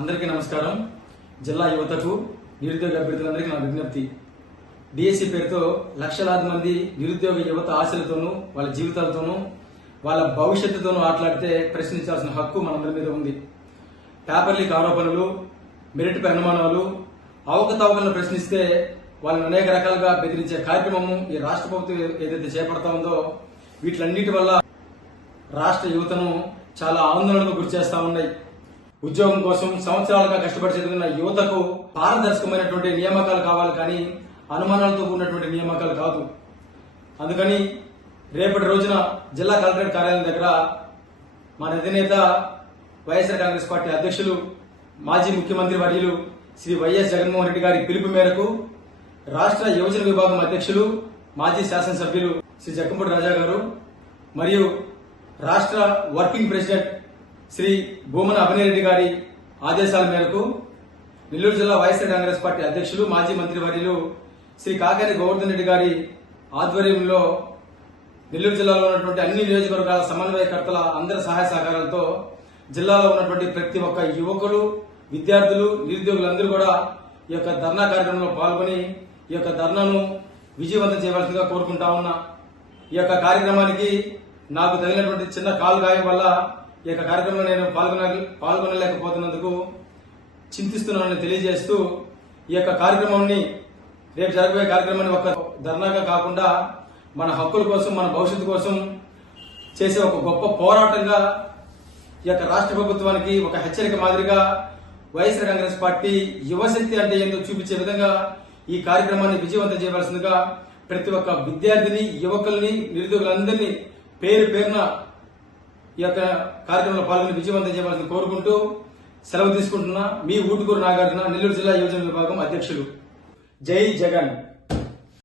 అందరికీ నమస్కారం. జిల్లా యువతకు నిరుద్యోగ అభ్యర్థులందరికీ నా విజ్ఞప్తి. డిఎస్సి పేరుతో లక్షలాది మంది నిరుద్యోగ యువత ఆశలతోనూ వాళ్ళ జీవితాలతోనూ వాళ్ళ భవిష్యత్తుతోనూ ఆటలాడితే ప్రశ్నించాల్సిన హక్కు మనందరి మీద ఉంది. పేపర్ లీక్ ఆరోపణలు, మెరిట్ అనుమానాలు, అవకతవకలను ప్రశ్నిస్తే వాళ్ళని అనేక రకాలుగా బెదిరించే కార్యక్రమము ఈ రాష్ట్ర ప్రభుత్వం ఏదైతే చేపడతా ఉందో వీటిలన్నిటి వల్ల రాష్ట్ర యువతను చాలా ఆందోళనకు గురి చేస్తా ఉన్నాయి. ఉద్యోగం కోసం సంవత్సరాలుగా కష్టపడి చదివిన యువతకు పారదర్శకమైనటువంటి నియామకాలు కావాలి, కానీ అనుమానాలతో కూడినటువంటి నియామకాలు కాదు. అందుకని రేపటి రోజున జిల్లా కలెక్టరేట్ కార్యాలయం దగ్గర మన అధినేత వైఎస్ఆర్ కాంగ్రెస్ పార్టీ అధ్యక్షులు మాజీ ముఖ్యమంత్రి వర్యులు శ్రీ వైఎస్ జగన్మోహన్ రెడ్డి గారి పిలుపు మేరకు రాష్ట్ర యువజన విభాగం అధ్యక్షులు మాజీ శాసనసభ్యులు శ్రీ జక్కంపూడి రాజా గారు మరియు రాష్ట్ర వర్కింగ్ ప్రెసిడెంట్ శ్రీ భూమన అభినయరెడ్డి గారి ఆదేశాల మేరకు నెల్లూరు జిల్లా వైఎస్ఆర్ కాంగ్రెస్ పార్టీ అధ్యక్షులు మాజీ మంత్రి వర్యులు శ్రీ కాకాని గోవర్ధన్ రెడ్డి గారి ఆధ్వర్యంలో నెల్లూరు జిల్లాలో ఉన్నటువంటి అన్ని నియోజకవర్గాల సమన్వయకర్తల అందరి సహాయ సహకారాలతో జిల్లాలో ఉన్నటువంటి ప్రతి ఒక్క యువకులు, విద్యార్థులు, నిరుద్యోగులందరూ కూడా ఈ యొక్క ధర్నా కార్యక్రమంలో పాల్గొని ఈ యొక్క ధర్నాను విజయవంతం చేయవలసిందిగా కోరుకుంటా ఉన్నా. ఈ యొక్క కార్యక్రమానికి నాకు తగినటువంటి చిన్న కాలు గాయం వల్ల ఈ యొక్క కార్యక్రమంలో నేను పాల్గొనలేకపోతున్నందుకు చింతిస్తున్నానని తెలియజేస్తూ ఈ యొక్క కార్యక్రమాన్ని రేపు జరగబోయే కార్యక్రమాన్ని ఒక ధర్నాగా కాకుండా మన హక్కుల కోసం, మన భవిష్యత్తు కోసం చేసే ఒక గొప్ప పోరాటంగా ఈ యొక్క రాష్ట్ర ప్రభుత్వానికి ఒక హెచ్చరిక మాదిరిగా వైఎస్ఆర్ కాంగ్రెస్ పార్టీ యువశక్తి అంటే ఏందో చూపించే విధంగా ఈ కార్యక్రమాన్ని విజయవంతం చేయవలసిందిగా ప్రతి ఒక్క విద్యార్థిని, యువకుల్ని, నిరుద్యోగులందరినీ పేరు పేరున ఈ యొక్క కార్యక్రమంలో పాల్గొని విజయవంతం చేయవలసింది కోరుకుంటూ సెలవు తీసుకుంటున్నా. మీ ఊటుకూరు నాగార్జున, నెల్లూరు జిల్లా యువజన విభాగం అధ్యక్షులు. జై జగన్.